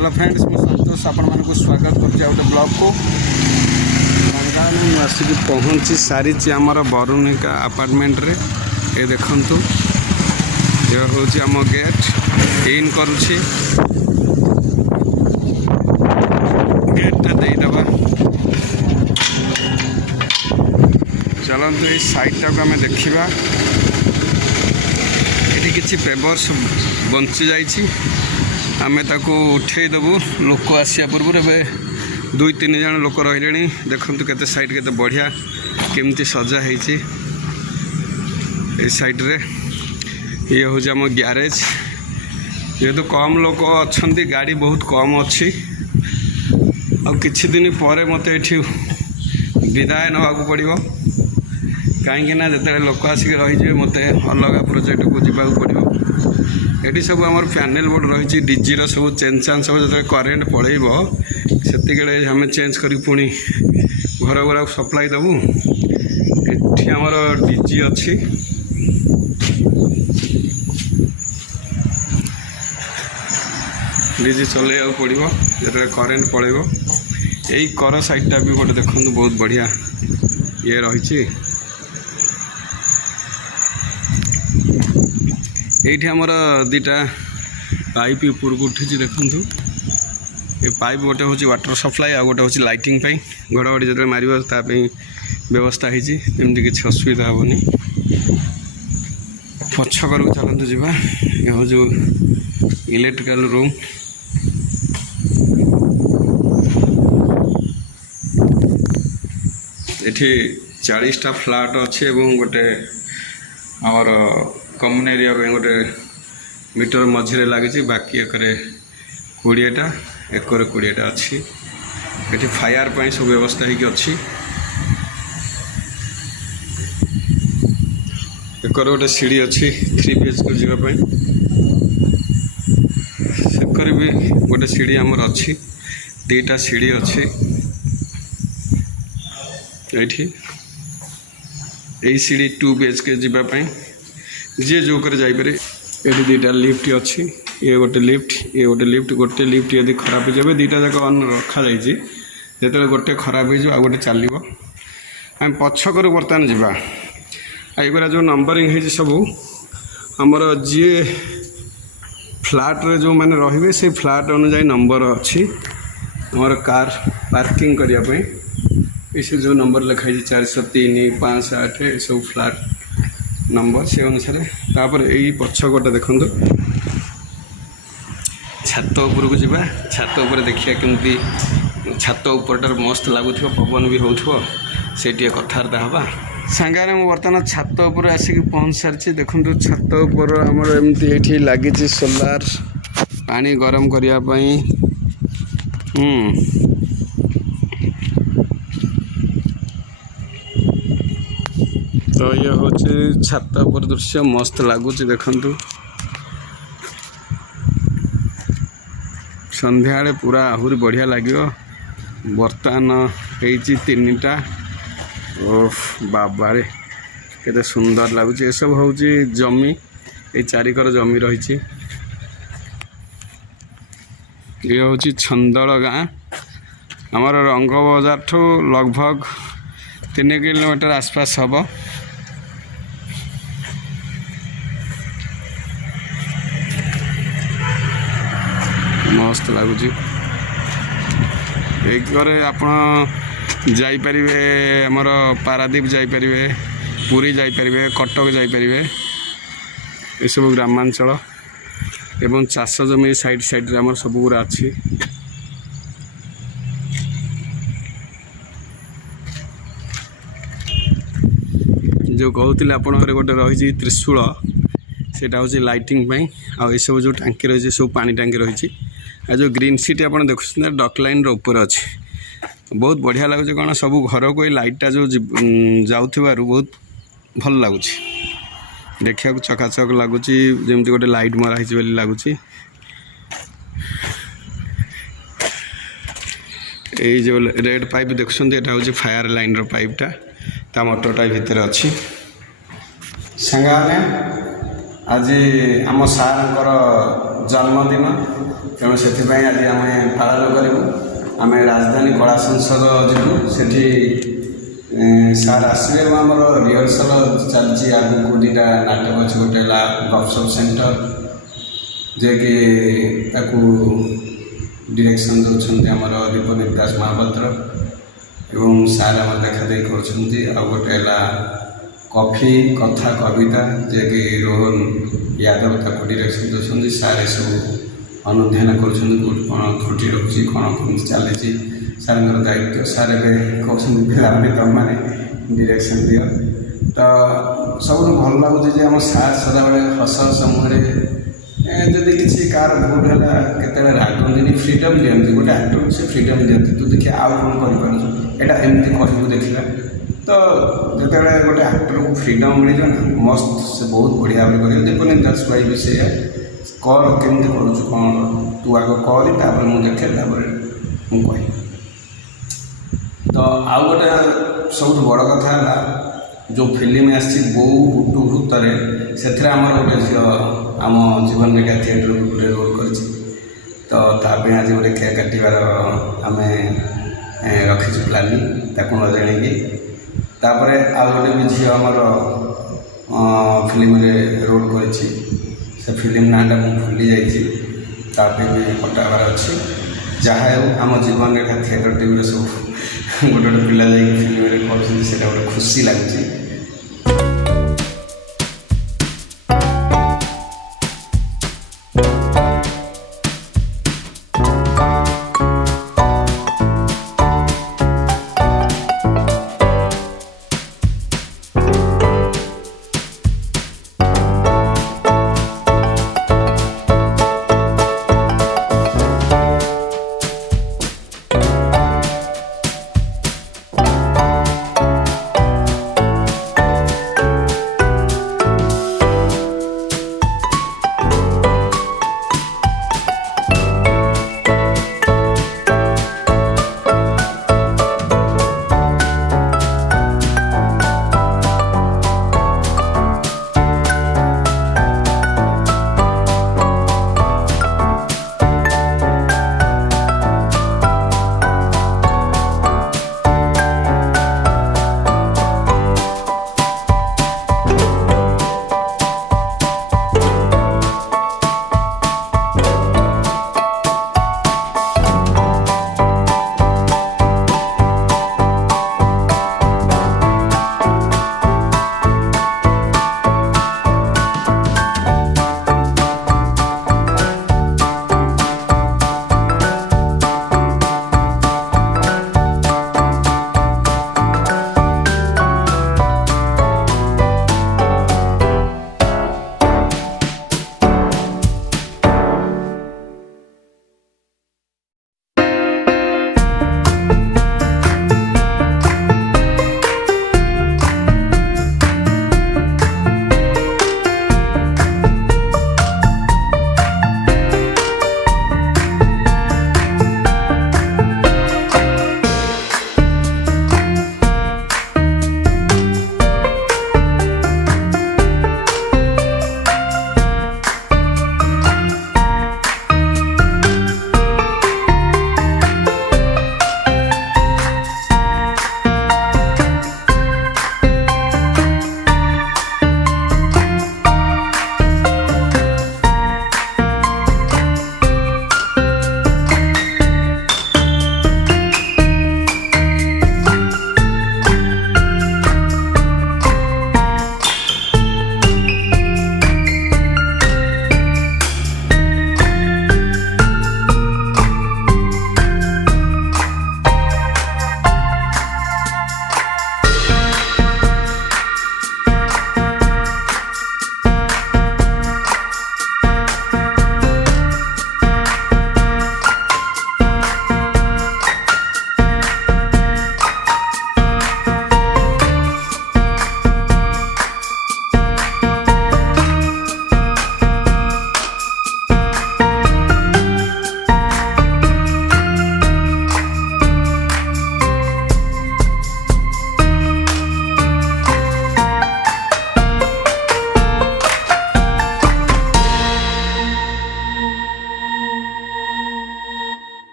Hello friends मु संतोष आपण मानक स्वागत करछि आउट ब्लॉग को मैं आसिक पहुँची सारी आमर बरुणिका अपार्टमेंट रे ये देखंतु ये हूँ आम गेट इन करुछि गेटा देदबा चलतु ये साइडटा को आम देखा ये किसी पेपर्स बंची जाइए आमे ताको उठे देबू लोक आसिया पूर्व ए 2-3 जन लोक रही देखते केते साइड केते बढ़िया केमती सजा है साइड रे ये हूँ आम ग्यारेज जेहेतु कम लोक अच्छा गाड़ी बहुत कम अच्छी आ किछि दिन पर मत ये विदाय नवाक पड़ो कहीं जिते लोक आसिक रही मत अलग प्रोजेक्ट को जावाक पड़ो ये सब आम पैनल बोर्ड रही डीजी सब चेंज चांज सब जो करेन्ट पड़ेब से आम चेंज कर पुणी घर गुरा सप्लाई देवु ये आमर डीजी अच्छी डीजी चलैया पड़ो जो करेन्ट पड़ेब यही कर साइडटा भी गोटे देखो बहुत बढ़िया ये रही ये आमर दीटा पाइप ऊपर को उठी देखु ये पाइप गोटे हूँ वाटर सप्लाई आ गोटे हूँ लाइटिंग घड़घड़ी जो मार व्यवस्था होती किसी असुविधा हेनी पछकर को चलते जावा ये हूँ जो इलेक्ट्रिकल रूम ये 40टा फ्लैट अच्छे गोटे आमर कमन एरिया गोटे मीटर मझे लगी बाकी एकरे 20टा एकर 20टा अच्छी ये फायर पाई सब व्यवस्था होगी एकर गोटे सीढ़ी अच्छी 3 BHK जावाई सेकर भी गोटे सीढ़ी आमर अच्छी 2टा सीढ़ी अच्छी ये सीढ़ी 2 BHK जावाई जी जो कर जापरे ये 2टा लिफ्ट अच्छी ये गोटे लिफ्ट गोटे लिफ्ट यदि खराब हो जाए 2टा जाक अन रखा जाइए जो गोटे खराब हो गोटे चलो आम पछकर बर्तमान जावा एगुरा जो नंबरिंग है सब आमर जी फ्लैट रे जो मैंने रही से फ्लैट अनुसार नंबर अच्छी आमर कार पार्किंग करने इस जो नंबर लिखाई 403 508 सब फ्लैट नंबर से अनुसार तापर यही पछकटा देखो छात उपर को जावा छात उपर देखिए केमती छात उपरटार मस्त लगुथ पवन भी हो से कथबार्ता हाँ सांगे मुझे बर्तमान छात उपर आसिक पहुँच सारी देखो छात उपर आमर एमती ये लगी सोलार पानी गरम करने तो ये हूँ छात उपर दृश्य मस्त लगुच देखु संध्या पूरा आहरी बढ़िया लगे बर्तमान हो 3टा बाबारे केते सुंदर लगुच ये सब हूँ जमी ये 4 जमी रही ये हूँ छंदल गाँ आमर रंग बजार ठू लगभग 3 किलोमीटर आसपास हम मस्त लगुच एक जापरे आमर पारादीप जापरे पुरी जापरे कटक जापरे ये सब ग्रामांचल एवं चाष जमी साइड साइड आमर सब गुरा अच्छी जो कहते आपंकर गोटे रही त्रिशूल सेटा हूँ लाइटिंग आ सब जो टांकी रही सब पानी टांकी रही जो ग्रीन सीट आप देखुं डक लाइन ऊपर अच्छे बहुत बढ़िया लगुच कौन सब घर को लाइटा जो जाऊँ बहुत भल लगुच देखा चकाचक लगुच जमी गोटे लाइट मराही लगुच ये जो रेड पाइप देखुं यहाँ हूँ फायर लाइन पाइपटा ता मोटरटा भितर अच्छी सांगे आज आम सार जन्मदिन ତେଣୁ ସେଥିପାଇଁ ଆଜି ଆମେ ପାଳନ କରିବୁ। ଆମେ ରାଜଧାନୀ କଳା ସଂସଦ ଯିବୁ, ସେଠି ସାର୍ ଆସିବେ ଏବଂ ଆମର ରିହର୍ସଲ ଚାଲିଛି। ଆଗକୁ ଦୁଇଟା ନାଟକ ଅଛି, ଗୋଟେ ହେଲା ଗପସପ୍ ସେଣ୍ଟର, ଯିଏକି ତାକୁ ଡିରେକ୍ସନ୍ ଦେଉଛନ୍ତି ଆମର ଦୀପନିତ ଦାସ ମହାପାତ୍ର ଏବଂ ସାର୍ ଆମର ଦେଖାଦେଖି କରୁଛନ୍ତି। ଆଉ ଗୋଟେ ହେଲା କଫି କଥା କବିତା, ଯିଏକି ରୋହନ ୟାଦବ ତାକୁ ଡିରେକ୍ସନ୍ ଦେଉଛନ୍ତି। ସାର୍ ଏସବୁ ଅନୁଧ୍ୟାନ କରୁଛନ୍ତି, କେଉଁଠି କ'ଣ ତ୍ରୁଟି ରହୁଛି, କ'ଣ କେମିତି ଚାଲିଛି ସାର୍ଙ୍କର ଦାୟିତ୍ୱ। ସାର୍ ଏବେ କହୁଛନ୍ତି ପିଲାମାନେ ତୁମମାନେ ଡିରେକ୍ସନ୍ ଦିଅ। ତ ସବୁଠୁ ଭଲ ଲାଗୁଛି ଯେ ଆମ ସାର୍ ସଦାବେଳେ ହସ ହସ ମୁହଁରେ, ଯଦି କିଛି କାହାର ଭୁଲ ହେଲା କେତେବେଳେ ରାଗନ୍ତିନି, ଫ୍ରିଡ଼ମ୍ ଦିଅନ୍ତି। ଗୋଟେ ଆକ୍ଟରକୁ ସେ ଫ୍ରିଡ଼ମ୍ ଦିଅନ୍ତି, ତୁ ଦେଖି ଆଉ କ'ଣ କରିପାରୁଛୁ, ଏଇଟା ଏମିତି କରିବୁ ଦେଖିବା। ତ ଯେତେବେଳେ ଗୋଟେ ଆକ୍ଟରକୁ ଫ୍ରିଡ଼ମ୍ ମିଳିଯିବ ନା, ମସ୍ତ ସେ ବହୁତ ବଢ଼ିଆ ଭାବରେ କରିବ। ଦୀପନିତ ଦାସ ଭାଇ ବି ସେଇଆ, କର କେମିତି କରୁଛୁ, କ'ଣ ତୁ ଆଗ କରି ତାପରେ ମୁଁ ଦେଖେ, ତାପରେ ମୁଁ କହିବି। ତ ଆଉ ଗୋଟେ ସବୁଠୁ ବଡ଼ କଥା ହେଲା, ଯେଉଁ ଫିଲ୍ମ ଆସିଛି ବୋଉ ବୁଟୁ ଭୂତରେ, ସେଥିରେ ଆମର ଗୋଟେ ଝିଅ ଆମ ଜୀବନ ରେଖା ଥିଏଟରକୁ ଗୋଟେ ରୋଲ୍ କରିଛି। ତ ତା ପାଇଁ ଆଜି ଗୋଟେ କେକ୍ କାଟିବାର ଆମେ ରଖିଛୁ ପ୍ଲାନିଂ, ତାକୁ ନ ଜଣେଇକି। ତାପରେ ଆଉ ଗୋଟେ ବି ଝିଅ ଆମର ଫିଲ୍ମରେ ରୋଲ୍ କରିଛି, ସେ ଫିଲ୍ମ ନାଁଟା ମୁଁ ଭୁଲି ଯାଇଛି, ତା ପାଇଁ ବି କଟାବାର ଅଛି। ଯାହା ହେଉ ଆମ ଜୀବନ ରେଖା ଥିଏଟର ଟିଭିରେ ସବୁ ଗୋଟେ ଗୋଟେ ପିଲା ଯାଇକି ଫିଲ୍ମରେ କରୁଛନ୍ତି, ସେଇଟା ଗୋଟେ ଖୁସି ଲାଗୁଛି।